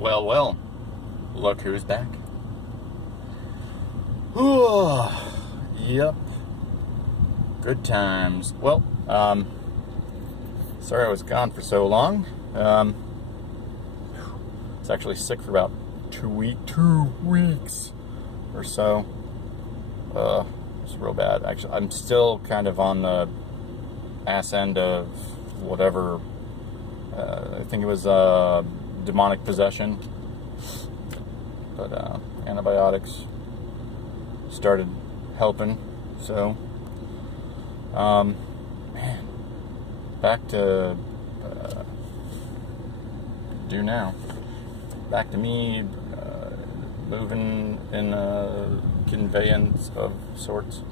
Well, well, look who's back. Ooh, yep. Good times. Well, sorry I was gone for so long. I was actually sick for about 2 weeks or so. It's real bad. Actually, I'm still kind of on the ass end of whatever. I think it was demonic possession, but antibiotics started helping. So, man, back to do now. Back to me moving in a conveyance of sorts.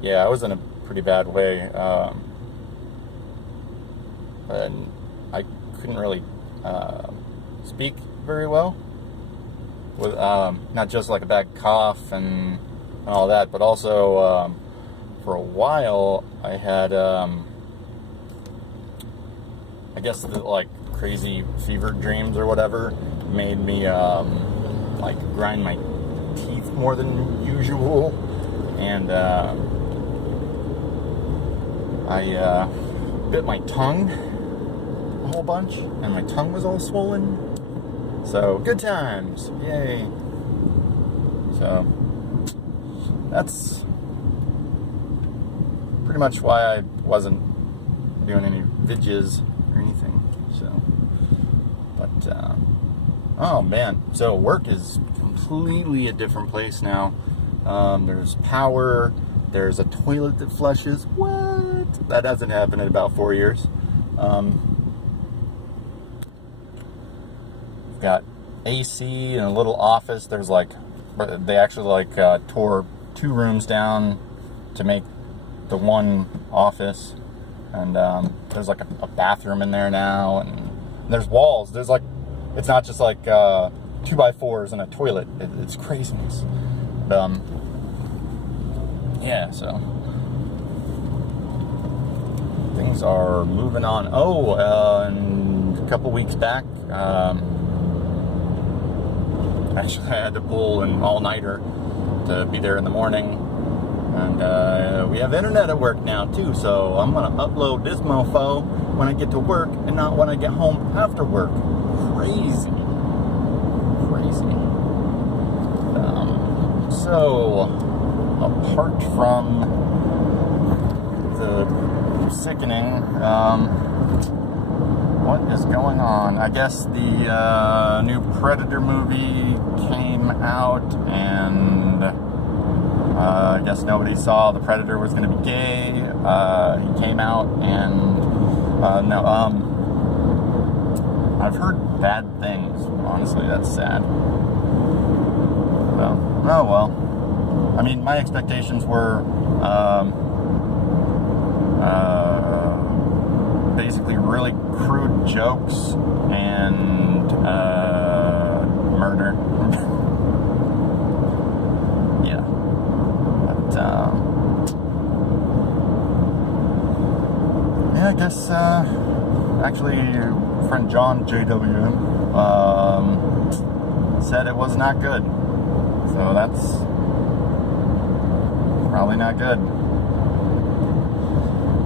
Yeah, I was in a pretty bad way, and I couldn't really speak very well. With not just like a bad cough and all that, but also for a while I had I guess the like crazy fever dreams or whatever made me like grind my teeth more than usual, and I bit my tongue a whole bunch, and my tongue was all swollen. So good times, yay! So that's pretty much why I wasn't doing any vidges or anything. So, but oh man, so work is completely a different place now. There's power. There's a toilet that flushes. What? That hasn't happened in about 4 years. Got AC in a little office. There's like, they actually like tore 2 rooms down to make the one office, and there's like a bathroom in there now, and there's walls. There's like, it's not just like 2x4s and a toilet. It's craziness. But, yeah, so things are moving on. Oh, and a couple weeks back, actually I had to pull an all-nighter to be there in the morning, and we have internet at work now too, so I'm gonna upload this mofo when I get to work and not when I get home after work. Crazy. So apart from the sickening, what is going on? I guess the new Predator movie came out, and I guess nobody saw the Predator was going to be gay. He came out, and I've heard bad things. Honestly, that's sad. So, oh well. I mean, my expectations were basically really crude jokes and murder. Yeah. But yeah, I guess actually friend John JW said it was not good. So that's probably not good,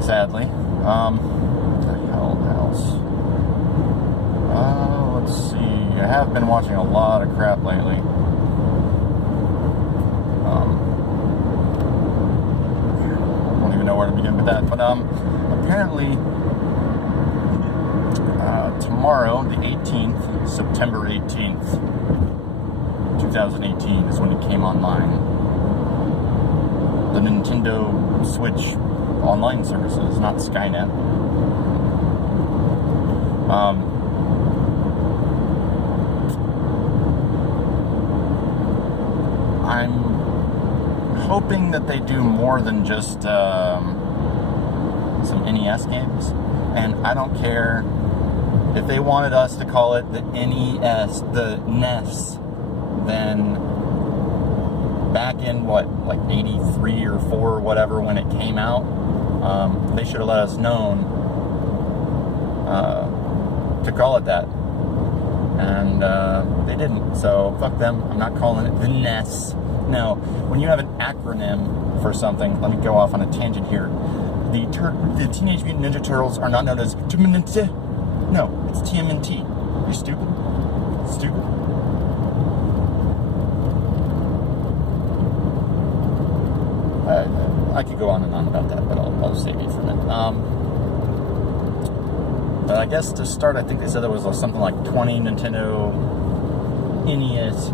sadly. What the hell else? Let's see. I have been watching a lot of crap lately. I don't even know where to begin with that. But apparently, tomorrow, the 18th, September 18th, 2018 is when it came online. The Nintendo Switch online services, not Skynet. I'm hoping that they do more than just some NES games, and I don't care if they wanted us to call it the NES, the NES, then back in what, like 83 or 4 or whatever when it came out, they should have let us know to call it that. And they didn't, so fuck them. I'm not calling it the NES. No, when you have an acronym for something, let me go off on a tangent here. The Teenage Mutant Ninja Turtles are not known as TMNT. No, it's TMNT. You stupid? Stupid. I could go on and on about that, but I'll save you from it. But I guess to start, I think they said there was something like 20 Nintendo NES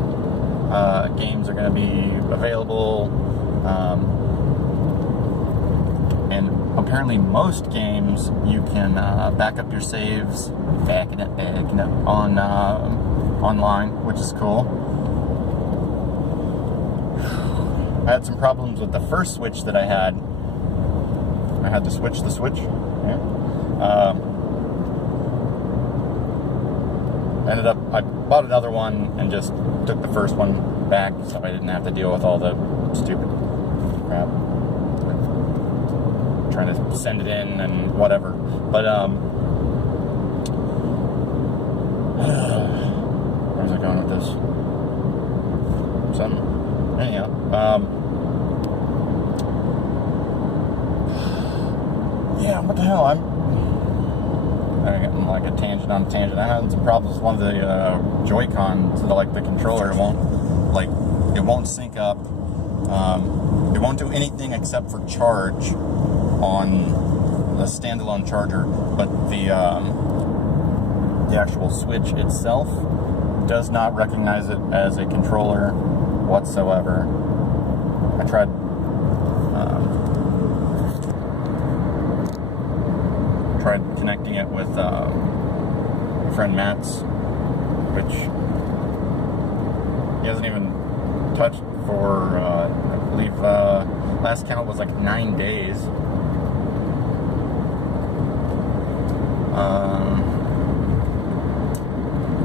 games are going to be available. And apparently most games you can back up your saves on online, which is cool. I had some problems with the first Switch that I had. I had to switch the Switch. Yeah. Ended up, I bought another one and just took the first one back so I didn't have to deal with all the stupid crap. Trying to send it in and whatever. But, where was I going with this? Something? Anyhow, yeah, what the hell? I'm getting like a tangent on a tangent. I had some problems with one of the Joy-Cons. So like the controller, it won't sync up. It won't do anything except for charge on the standalone charger, but the actual Switch itself does not recognize it as a controller whatsoever. I tried connecting it with my friend Matt's, which he hasn't even touched for I believe last count was like 9 days.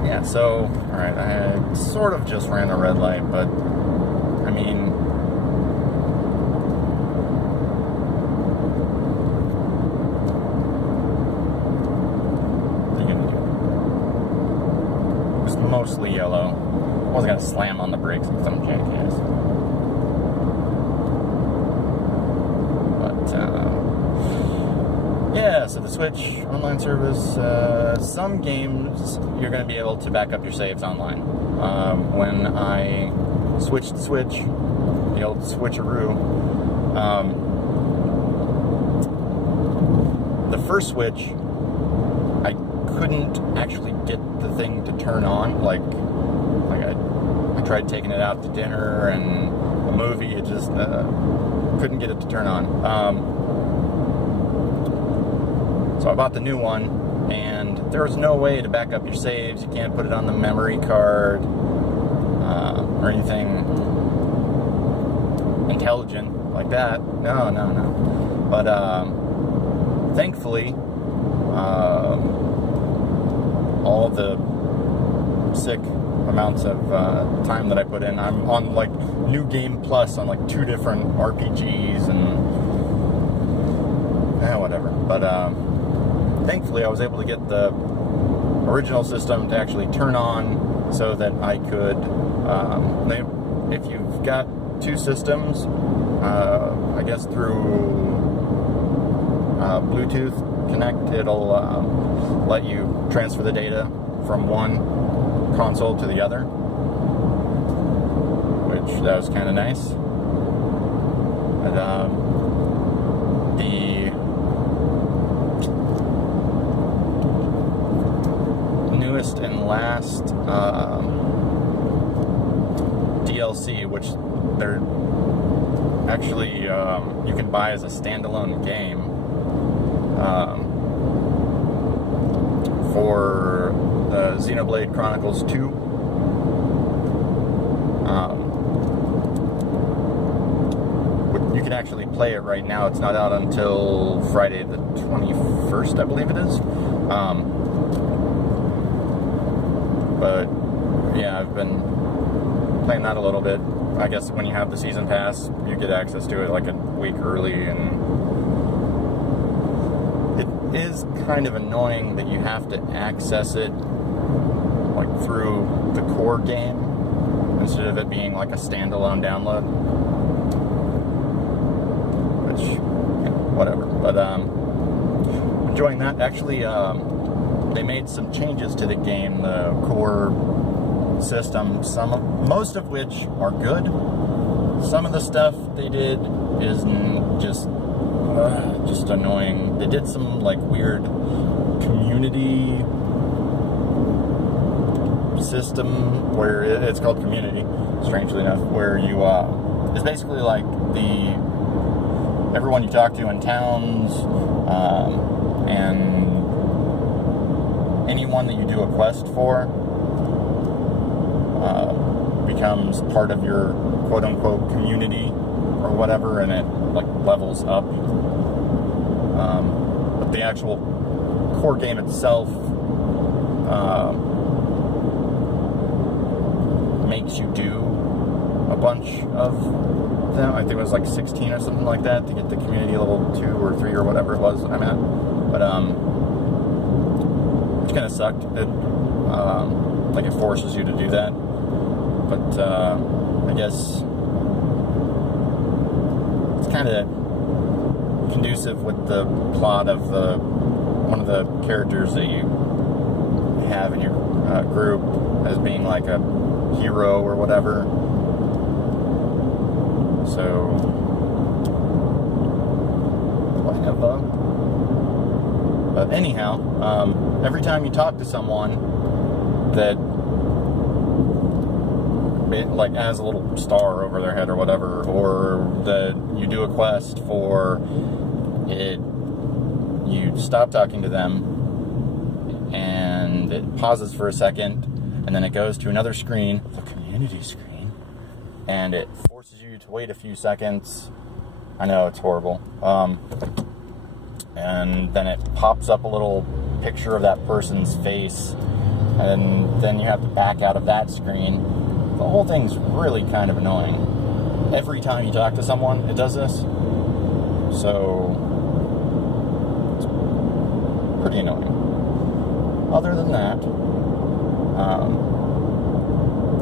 Yeah, so alright, I sort of just ran a red light, but I mean, what are you gonna do? It was mostly yellow. I wasn't gonna slam on the brakes because I'm a jackass. But, yeah, so the Switch online service, some games you're going to be able to back up your saves online. When I switched the Switch, the old switcheroo, the first Switch, I couldn't actually get the thing to turn on. Like I tried taking it out to dinner and a movie, it just couldn't get it to turn on. So I bought the new one, and there was no way to back up your saves. You can't put it on the memory card or anything intelligent like that. No. But thankfully, all the sick amounts of time that I put in, I'm on like New Game Plus on like 2 different RPGs and whatever. But thankfully, I was able to get the original system to actually turn on so that I could, if you've got 2 systems, I guess through Bluetooth Connect, it'll let you transfer the data from one console to the other, which that was kind of nice. But, the newest and last DLC, which they're actually you can buy as a standalone game for the Xenoblade Chronicles 2. You can actually play it right now. It's not out until Friday the 21st, I believe it is. But yeah, I've been playing that a little bit. I guess when you have the season pass, you get access to it like a week early, and is kind of annoying that you have to access it like through the core game instead of it being like a standalone download. Which, whatever. But enjoying that. Actually, they made some changes to the game, the core system. Most of which are good. Some of the stuff they did is just annoying. They did some like weird community system where it's called community, strangely enough, where you it's basically like everyone you talk to in towns, and anyone that you do a quest for becomes part of your quote-unquote community or whatever, and it like levels up. But the actual core game itself makes you do a bunch of them. I think it was like 16 or something like that to get the community level 2 or 3 or whatever it was I'm at. But which kind of sucked. Like it forces you to do that. But I guess it's kind of conducive with the plot of one of the characters that you have in your group as being like a hero or whatever. So whatever. But anyhow, every time you talk to someone that like has a little star over their head or whatever, or that you do a quest for it, you stop talking to them and it pauses for a second, and then it goes to another screen, the community screen, and it forces you to wait a few seconds. I know, it's horrible. And then it pops up a little picture of that person's face, and then you have to back out of that screen. The whole thing's really kind of annoying. Every time you talk to someone, it does this. So, it's pretty annoying. Other than that,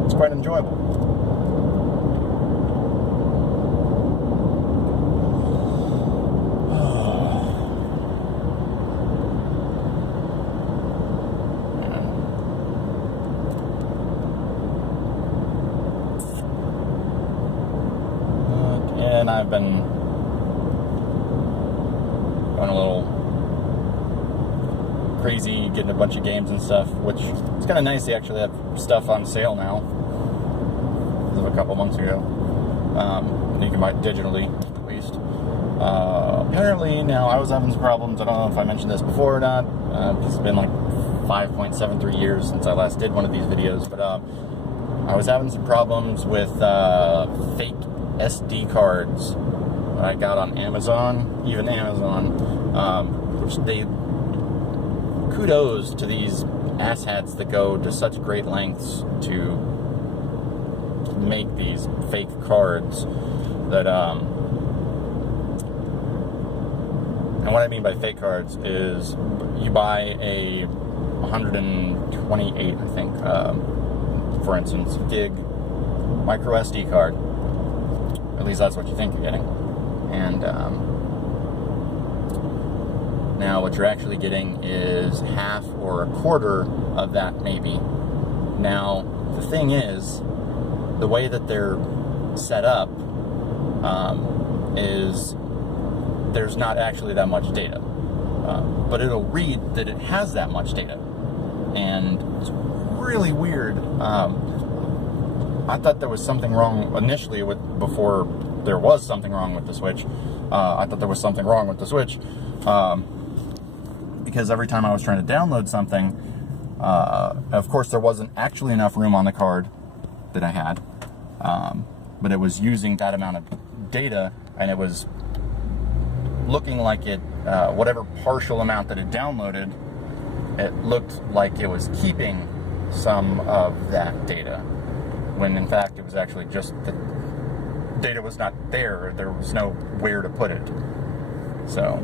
it's quite enjoyable. And I've been going a little crazy, getting a bunch of games and stuff, which it's kind of nice. They actually have stuff on sale now, as of a couple months ago. You can buy it digitally, at least. Apparently, now I was having some problems. I don't know if I mentioned this before or not. It's been like 5.73 years since I last did one of these videos, but I was having some problems with fake SD cards I got on Amazon, even Amazon, which kudos to these asshats that go to such great lengths to make these fake cards that, and what I mean by fake cards is you buy a 128, I think, for instance, gig micro SD card. At least that's what you think you're getting. And now what you're actually getting is half or a quarter of that, maybe. Now, the thing is, the way that they're set up is there's not actually that much data. But it'll read that it has that much data. And it's really weird. I thought there was something wrong initially before there was something wrong with the Switch. I thought there was something wrong with the Switch because every time I was trying to download something, of course there wasn't actually enough room on the card that I had, but it was using that amount of data, and it was looking like it, whatever partial amount that it downloaded, it looked like it was keeping some of that data, when in fact it was actually just the data was not there. There was no where to put it. So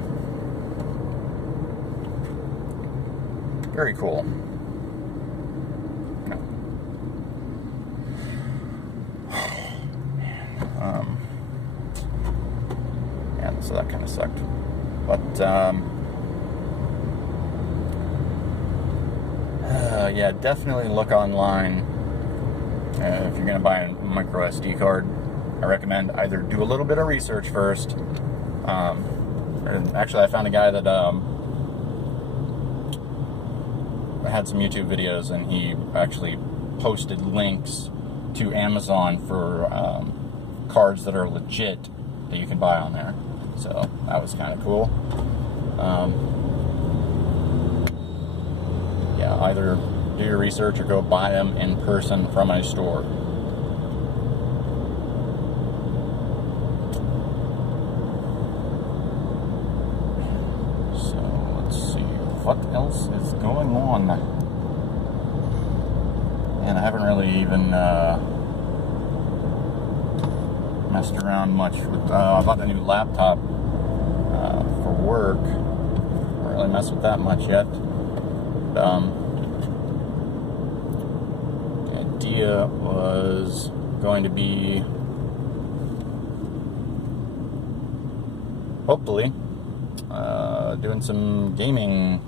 Very cool. And so that kind of sucked. But yeah, definitely look online if you're going to buy a micro SD card. I recommend either do a little bit of research first. And actually, I found a guy that had some YouTube videos, and he actually posted links to Amazon for cards that are legit that you can buy on there. So that was kind of cool. Yeah, either do your research or go buy them in person from a store. So let's see, what else is going on? And I haven't really even messed around much with, I bought a new laptop for work. Haven't really messed with that much yet. The idea was going to be, hopefully, doing some gaming.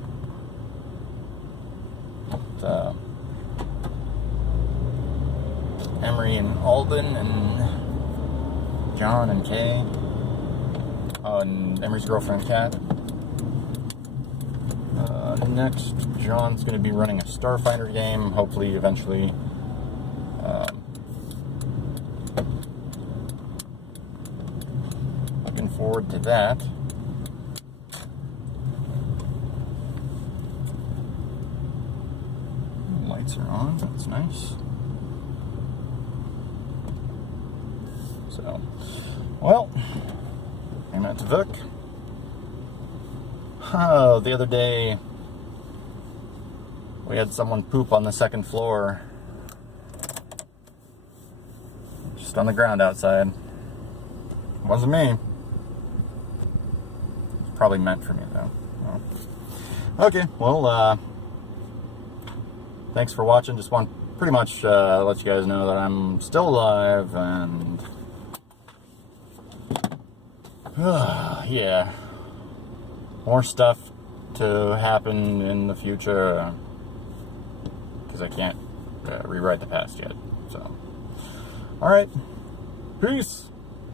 Emery and Alden and John and Kay. And Emery's girlfriend, Kat. Next, John's going to be running a Starfighter game, hopefully, eventually. Looking forward to that. Lights are on, that's nice. So, well, I'm at Bwett. The other day, we had someone poop on the second floor. Just on the ground outside. It wasn't me. It's probably meant for me, though. Okay, well, thanks for watching. Just want pretty much let you guys know that I'm still alive, and yeah, more stuff to happen in the future, because I can't rewrite the past yet. So, all right, peace.